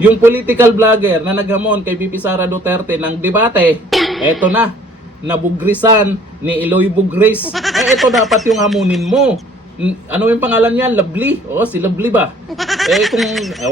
Yung political vlogger na naghamon kay VP Sara Duterte ng debate, eto na, nabugrisan ni Eloy Bugris. Eto dapat yung hamunin mo. Ano yung pangalan niya? Lovely. O, si Lovely ba?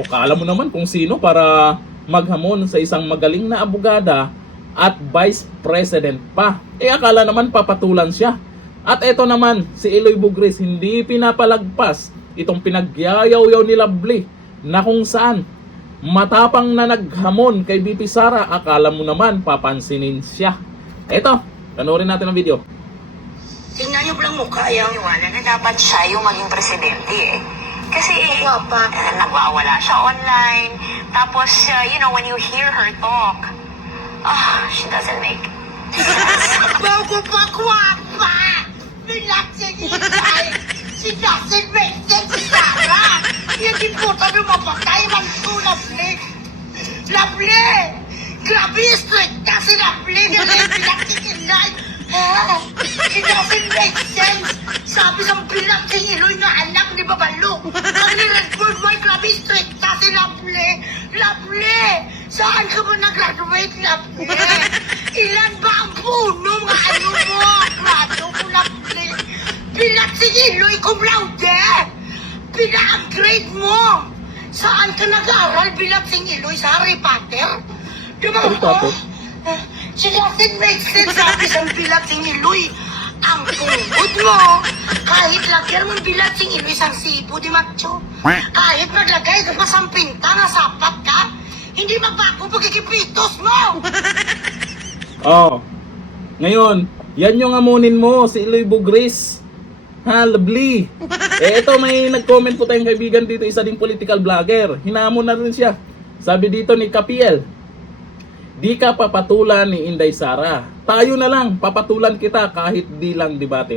Kala mo naman kung sino para maghamon sa isang magaling na abogada at vice president pa. Akala naman papatulan siya. At eto naman, si Eloy Bugris, hindi pinapalagpas itong pinagyayaw-yaw ni Lovely na kung saan matapang na naghamon kay VP Sara, akala mo naman papansinin siya. Eto, panoorin natin ang video. Tingnan niyo lang mukha yung Iwanan na dapat siya yung maging presidente eh. Kasi nagwawala siya online. Tapos, when you hear her talk, she doesn't make bago pa kwapa! Relaxing hintay! She doesn't make sense si Sarah! Hindi po tayo mapatay man ito, Lovely! Lovely! Grabe yung straight ka si Lovely! Relaxing hintay! It doesn't make sense! Sabi sa relaxing Iloy na anak ni Babalo! Ang nirecord mo ay grabe straight ka si Lovely! Lovely! Saan ka ba nag-graduate, Lovely? Ilan ba ang puno mga ano mo? Grado mo, Lovely! Relaxing Iloy cum laude! Pina-upgrade mo! Saan ka nag-aaral bilang Iloy sa Harry Potter? Diba mo? She doesn't make sense sabi sa bilang Iloy. Ang tungkod mo, kahit lagyan mo bilang Iloy sa sibo, di macho. Kahit maglagay ka pa sa pinta na sapat ka, hindi magbago pagkikipitos mo! Ngayon, yan yung amunin mo, si Eloy Bugris. Lovely. Ito may nag-comment po tayong kaibigan dito, isa ding political vlogger. Hinamon na rin siya. Sabi dito ni Kapiel, di ka papatulan ni Inday Sara. Tayo na lang, papatulan kita kahit di lang debate.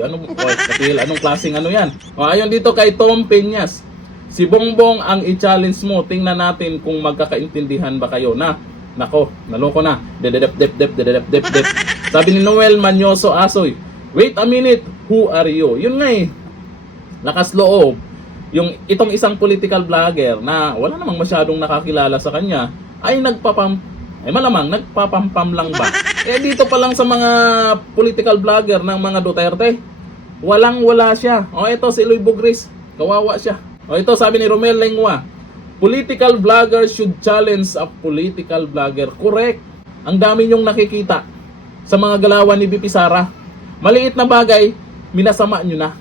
Kapiel, anong klaseng ano yan? Ayon dito kay Tom Peñas, si Bongbong ang i-challenge mo. Tingnan natin kung magkakaintindihan ba kayo na. Nako, naloko na. Dededep. Sabi ni Noel Manyoso Asoy, wait a minute, who are you? Yun nga lakas loob. Itong isang political vlogger na wala namang masyadong nakakilala sa kanya ay malamang nagpapampam lang ba? Dito pa lang sa mga political vlogger ng mga Duterte, walang-wala siya. Ito si Eloy Bugris, kawawa siya. Ito sabi ni Romel Lengua, political vlogger should challenge a political vlogger. Correct. Ang dami nyong nakikita sa mga galawan ni VP Sara. Maliit na bagay, minasama nyo na.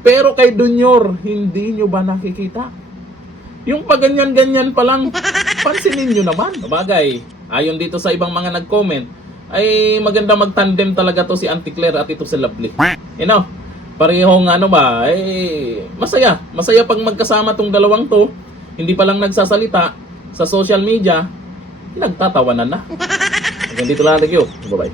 Pero kay Dunyor, hindi nyo ba nakikita? Yung paganyan-ganyan pa lang, pansinin nyo naman. Bagay, ayon dito sa ibang mga nag-comment, ay maganda mag-tandem talaga to si Auntie Claire at ito si Lovely. Parehong masaya. Masaya pag magkasama tong dalawang to, hindi pa lang nagsasalita sa social media, nagtatawanan na. Hanggang dito lang, thank you. Bye-bye.